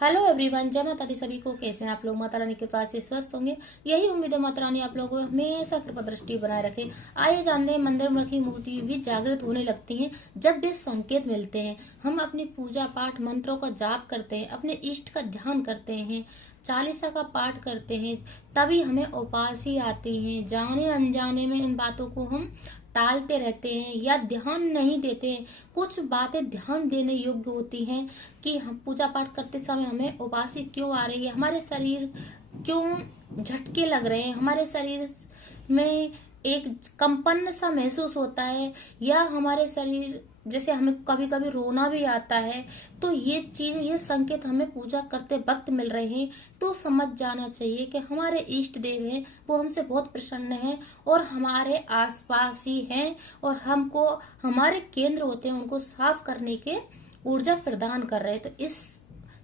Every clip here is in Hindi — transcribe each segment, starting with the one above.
हेलो एवरीवन, जय माता दी सभी को। कैसे हैं आप लोग? माता रानी की कृपा से स्वस्थ होंगे, यही उम्मीद है। माता रानी आप लोगों को हमेशा कृपा दृष्टि बनाए रखे। आइए जानते हैं, मंदिर में रखी मूर्ति भी जागृत होने लगती हैं जब भी संकेत मिलते हैं। हम अपनी पूजा पाठ मंत्रों का जाप करते हैं, अपने इष्ट का ध्यान करते हैं, चालीसा का पाठ करते हैं, तभी हमें उपासी आती हैं। जाने अनजाने में इन बातों को हम टालते रहते हैं या ध्यान नहीं देते हैं। कुछ बातें ध्यान देने योग्य होती हैं कि हम पूजा पाठ करते समय हमें उबासी क्यों आ रही है, हमारे शरीर क्यों झटके लग रहे हैं, हमारे शरीर में एक कंपन सा महसूस होता है, या हमारे शरीर जैसे हमें कभी कभी रोना भी आता है। तो ये संकेत हमें पूजा करते वक्त मिल रहे हैं, तो समझ जाना चाहिए कि हमारे इष्ट देव हैं, वो हमसे बहुत प्रसन्न हैं और हमारे आसपास ही हैं, और हमको हमारे केंद्र होते हैं उनको साफ करने के ऊर्जा प्रदान कर रहे हैं। तो इस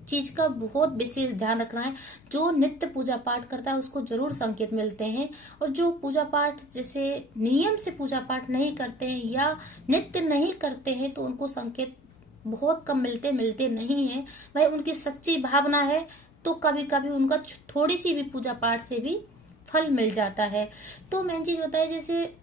चीज का बहुत विशेष ध्यान रखना है। जो नित्य पूजा पाठ करता है उसको जरूर संकेत मिलते हैं, और जो पूजा पाठ जैसे नियम से पूजा पाठ नहीं करते हैं या नित्य नहीं करते हैं तो उनको संकेत बहुत कम मिलते नहीं है। भाई उनकी सच्ची भावना है तो कभी कभी उनका थोड़ी सी भी पूजा पाठ से भी फल मिल जाता है। तो मेन चीज होता है, जैसे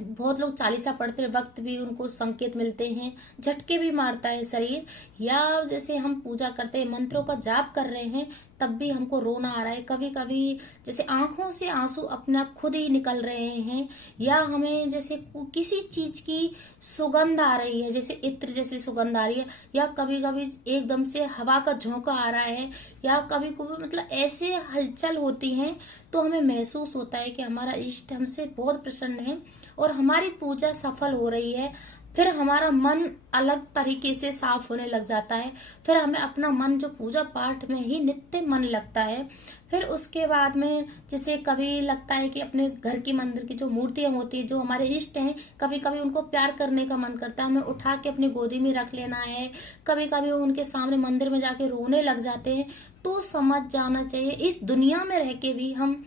बहुत लोग चालीसा पढ़ते वक्त भी उनको संकेत मिलते हैं, झटके भी मारता है शरीर, या जैसे हम पूजा करते हैं मंत्रों का जाप कर रहे हैं तब भी हमको रोना आ रहा है, कभी कभी जैसे आंखों से आंसू अपने आप खुद ही निकल रहे हैं, या हमें जैसे किसी चीज की सुगंध आ रही है, जैसे इत्र जैसी सुगंध आ रही है, या कभी कभी एकदम से हवा का झोंका आ रहा है, या कभी कभी मतलब ऐसे हलचल होती हैं, तो हमें महसूस होता है कि हमारा इष्ट हमसे बहुत प्रसन्न है और हमारी पूजा सफल हो रही है। फिर हमारा मन अलग तरीके से साफ होने लग जाता है, फिर हमें अपना मन जो पूजा पाठ में ही नित्य मन लगता है। फिर उसके बाद में जैसे कभी लगता है कि अपने घर की मंदिर की जो मूर्तियां होती है, जो हमारे इष्ट हैं, कभी कभी उनको प्यार करने का मन करता है, हमें उठा के अपनी गोदी में रख लेना है, कभी कभी उनके सामने मंदिर में जाके रोने लग जाते हैं। तो समझ जाना चाहिए इस दुनिया में रह के भी हम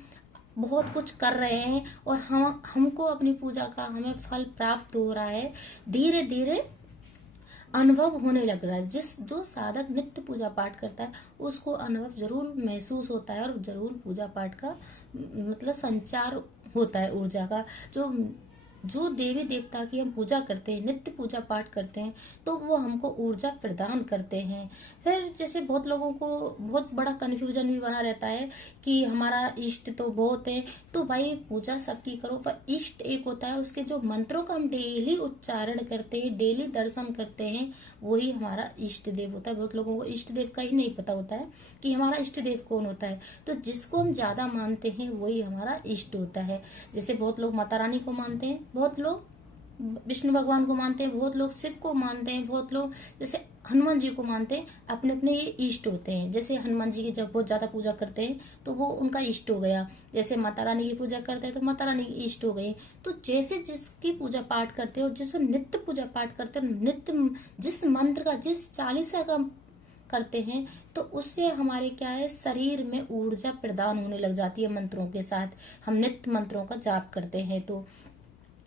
बहुत कुछ कर रहे हैं, और हमको अपनी पूजा का हमें फल प्राप्त हो रहा है, धीरे धीरे अनुभव होने लग रहा है। जो साधक नित्य पूजा पाठ करता है उसको अनुभव जरूर महसूस होता है, और जरूर पूजा पाठ का मतलब संचार होता है ऊर्जा का। जो जो देवी देवता की हम पूजा करते हैं, नित्य पूजा पाठ करते हैं, तो वो हमको ऊर्जा प्रदान करते हैं। फिर जैसे बहुत लोगों को बहुत बड़ा कन्फ्यूजन भी बना रहता है कि हमारा इष्ट तो बहुत है, तो भाई पूजा सबकी करो, पर इष्ट एक होता है, उसके जो मंत्रों का हम डेली उच्चारण करते हैं, डेली दर्शन करते हैं, वही हमारा इष्ट देव होता है। बहुत लोगों को इष्ट देव का ही नहीं पता होता है कि हमारा इष्ट देव कौन होता है। तो जिसको हम ज्यादा मानते हैं वही हमारा इष्ट होता है। जैसे बहुत लोग माता रानी को मानते हैं, बहुत लोग विष्णु भगवान को मानते हैं, बहुत लोग शिव को मानते हैं, बहुत लोग जैसे हनुमान जी को मानते हैं। अपने अपने ये इष्ट होते हैं। जैसे हनुमान जी की जब बहुत ज्यादा पूजा करते हैं तो वो उनका इष्ट हो गया, जैसे माता रानी की पूजा करते हैं तो माता रानी की इष्ट हो गई। तो जैसे जिसकी पूजा पाठ करते हैं और जिसको नित्य पूजा पाठ करते हैं, नित्य जिस मंत्र का जिस चालीसा का करते हैं, तो उससे हमारे क्या है, शरीर में ऊर्जा प्रदान होने लग जाती है। मंत्रों के साथ हम नित्य मंत्रों का जाप करते हैं तो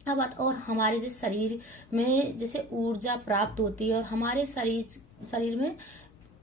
अब बात, और हमारे जैसे शरीर में जैसे ऊर्जा प्राप्त होती है, और हमारे शरीर में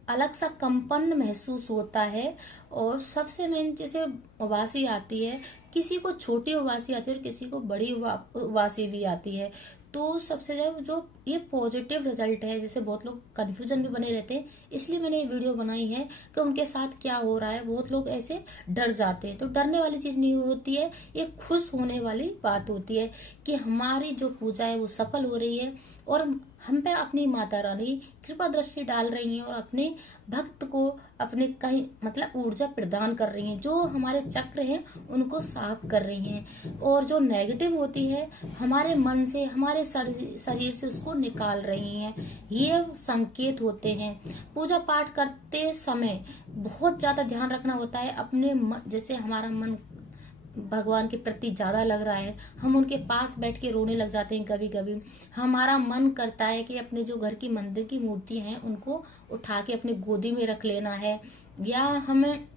अलग सा कंपन महसूस होता है। और सबसे मेन जैसे उबासी आती है, किसी को छोटी उबासी आती है और किसी को बड़ी उबासी भी आती है। तो सबसे जो ये पॉजिटिव रिजल्ट है, जैसे बहुत लोग कंफ्यूजन भी बने रहते हैं, इसलिए मैंने ये वीडियो बनाई है कि उनके साथ क्या हो रहा है। बहुत लोग ऐसे डर जाते हैं, तो डरने वाली चीज नहीं होती है, ये खुश होने वाली बात होती है कि हमारी जो पूजा है वो सफल हो रही है, और हम पे अपनी माता रानी कृपा दृष्टि डाल रही हैं, और अपने भक्त को अपने कहीं मतलब ऊर्जा प्रदान कर रही हैं, जो हमारे चक्र हैं उनको साफ कर रही हैं, और जो नेगेटिव होती है हमारे मन से, हमारे शरीर से उसको निकाल रही हैं। ये संकेत होते हैं। पूजा पाठ करते समय बहुत ज्यादा ध्यान रखना होता है अपने जैसे हमारा मन भगवान के प्रति ज्यादा लग रहा है, हम उनके पास बैठ के रोने लग जाते हैं। कभी कभी हमारा मन करता है कि अपने जो घर की मंदिर की मूर्ति हैं उनको उठा के अपनी गोदी में रख लेना है, या हमें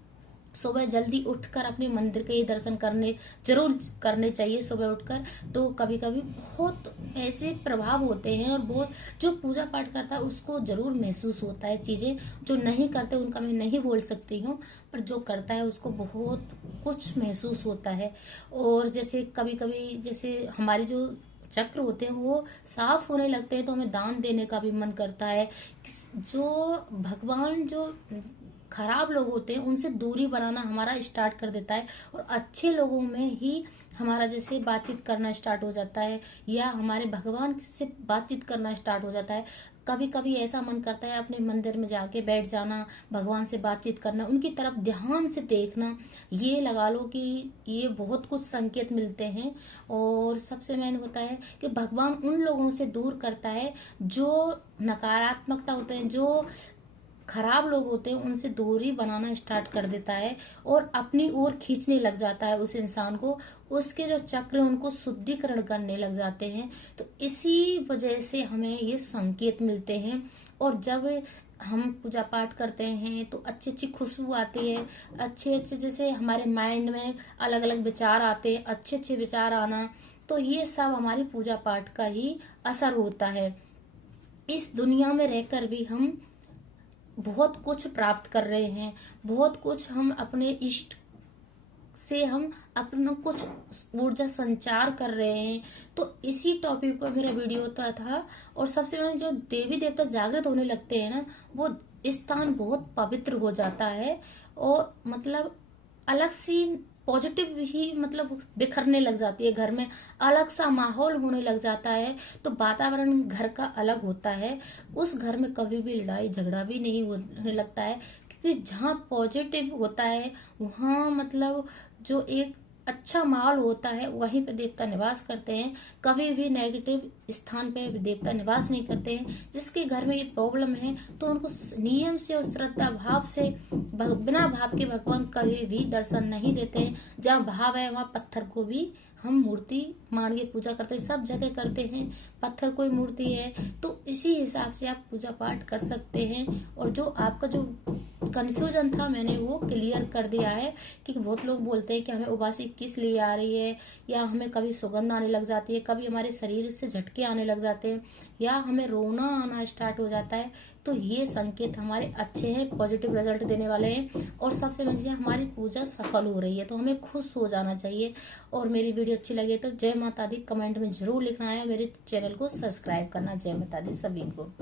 सुबह जल्दी उठकर अपने मंदिर के दर्शन करने जरूर करने चाहिए सुबह उठकर। तो कभी कभी बहुत ऐसे प्रभाव होते हैं, और बहुत जो पूजा पाठ करता है उसको जरूर महसूस होता है चीजें। जो नहीं करते उनका मैं नहीं बोल सकती हूँ, पर जो करता है उसको बहुत कुछ महसूस होता है। और जैसे कभी कभी जैसे हमारी जो चक्र होते हैं वो साफ होने लगते हैं, तो हमें दान देने का भी मन करता है। जो भगवान जो खराब लोग होते हैं उनसे दूरी बनाना हमारा स्टार्ट कर देता है, और अच्छे लोगों में ही हमारा जैसे बातचीत करना स्टार्ट हो जाता है, या हमारे भगवान से बातचीत करना स्टार्ट हो जाता है। कभी कभी ऐसा मन करता है अपने मंदिर में जाके बैठ जाना, भगवान से बातचीत करना, उनकी तरफ ध्यान से देखना। ये लगा लो कि ये बहुत कुछ संकेत मिलते हैं। और सबसे मेन होता है कि भगवान उन लोगों से दूर करता है जो नकारात्मकता होते हैं, जो खराब लोग होते हैं, उनसे दूरी बनाना स्टार्ट कर देता है, और अपनी ओर खींचने लग जाता है उस इंसान को। उसके जो चक्र हैं उनको शुद्धिकरण करने लग जाते हैं। तो इसी वजह से हमें ये संकेत मिलते हैं। और जब हम पूजा पाठ करते हैं तो अच्छी अच्छी खुशबू आती है, अच्छे अच्छे जैसे हमारे माइंड में अलग अलग विचार आते हैं, अच्छे अच्छे विचार आना, तो ये सब हमारी पूजा पाठ का ही असर होता है। इस दुनिया में रहकर भी हम बहुत कुछ प्राप्त कर रहे हैं, बहुत कुछ हम अपने इष्ट से हम अपना कुछ ऊर्जा संचार कर रहे हैं। तो इसी टॉपिक पर मेरा वीडियो होता था। और सबसे पहले जो देवी देवता जागृत होने लगते हैं ना, वो स्थान बहुत पवित्र हो जाता है, और मतलब अलग सी पॉजिटिव ही मतलब बिखरने लग जाती है घर में, अलग सा माहौल होने लग जाता है। तो वातावरण घर का अलग होता है, उस घर में कभी भी लड़ाई झगड़ा भी नहीं होने लगता है, क्योंकि जहाँ पॉजिटिव होता है वहाँ मतलब जो एक अच्छा माहौल होता है वहीं पे देवता निवास करते हैं। कभी भी नेगेटिव स्थान पे देवता निवास नहीं करते हैं। जिसके घर में ये प्रॉब्लम है तो उनको नियम से और श्रद्धा भाव से, बिना भाव के भगवान कभी भी दर्शन नहीं देते हैं। जहाँ भाव है वहाँ पत्थर को भी हम मूर्ति मान के पूजा करते हैं, सब जगह करते हैं। पत्थर कोई मूर्ति है तो इसी हिसाब से आप पूजा पाठ कर सकते हैं। और जो आपका जो कंफ्यूजन था मैंने वो क्लियर कर दिया है, कि बहुत लोग बोलते हैं कि हमें उबासी किस लिए आ रही है, या हमें कभी सुगंध आने लग जाती है, कभी हमारे शरीर से झटके आने लग जाते हैं, या हमें रोना आना स्टार्ट हो जाता है। तो ये संकेत हमारे अच्छे हैं, पॉजिटिव रिजल्ट देने वाले हैं। और सबसे बड़ी चीज हमारी पूजा सफल हो रही है तो हमें खुश हो जाना चाहिए। और मेरी वीडियो अच्छी लगे तो जय माता दी कमेंट में जरूर लिखना है, मेरे चैनल को सब्सक्राइब करना। जय माता दी सभी को।